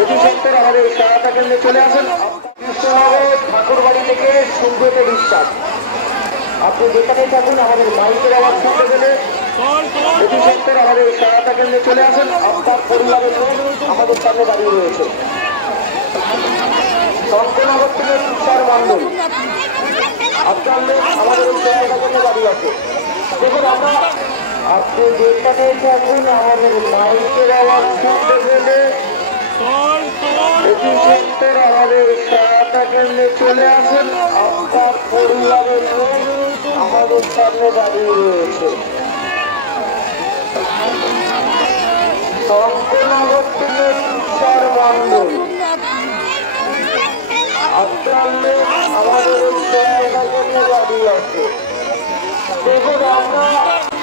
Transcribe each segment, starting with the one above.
অতি সত্তর আমাদের সহায়তা কেন্দ্রে চলে আসেন। কৃষ্ণনগর ঠাকুরবাড়ি থেকে সুব্রত বিশ্বাস, আপনি যেখানেই থাকুন আমাদের মাইকের আওয়াজ শুনতে গেলে অতি সত্তর আমাদের সহায়তা কেন্দ্রে চলে আসেন। আপনার পরিবারের লোক আমাদের সামনে দাঁড়িয়ে রয়েছে। শঙ্করনগর থেকে তুষার মণ্ডল, আপনার লোক আমাদের সহায়তা কেন্দ্রে দাঁড়িয়ে আছে। দেখুন আমরা আপনি যেখানে থাকুন আমাদের মাইকের আওয়াজ শুনতে গেলে অতি সত্তর আমাদের সহায়তা কেন্দ্রে চলে আসেন। আপনার পরিবারের লোক আমাদের সামনে দাঁড়িয়ে রয়েছে। শঙ্করনগর থেকে তুষার মণ্ডল, আপনার লোক আমাদের সহায়তা কেন্দ্রে দাঁড়িয়ে আছে। দেখুন আমরা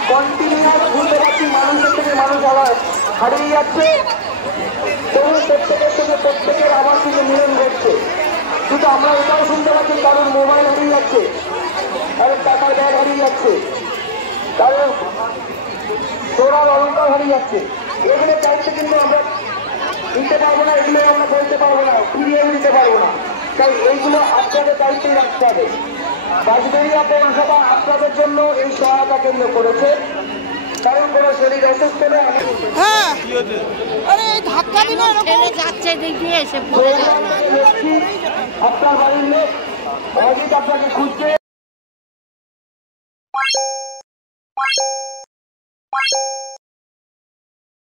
কন্টিনিউয়াস বুঝতে পারছি মানুষের থেকে মানুষ আবার হারিয়ে যাচ্ছে। তবু প্রত্যেকের সঙ্গে প্রত্যেকের আবার কিন্তু মিলন ঘটছে। কিন্তু আমরা এটাও শুনতে পাচ্ছি কারোর মোবাইল হারিয়ে যাচ্ছে, কারোর টাকার ব্যাগ হারিয়ে যাচ্ছে, কারোর সোনার অলঙ্কার হারিয়ে যাচ্ছে। এগুলো চাইতে কিন্তু আমরা দিতে পারবো না, এগুলো আমরা বলতে পারবো না, ফিরিয়ে দিতে পারবো না। তাই এইগুলো আপনাদের দায়িত্বে রাখতে হবে। বাঁশবেড়িয়া পৌরসভা আপনাদের জন্য এই সহায়তা কেন্দ্র করেছে। কারণ কোনো শরীর অসুস্থ হলে আপনার বাড়ির লোক অজিত আপনাকে খুঁজছে,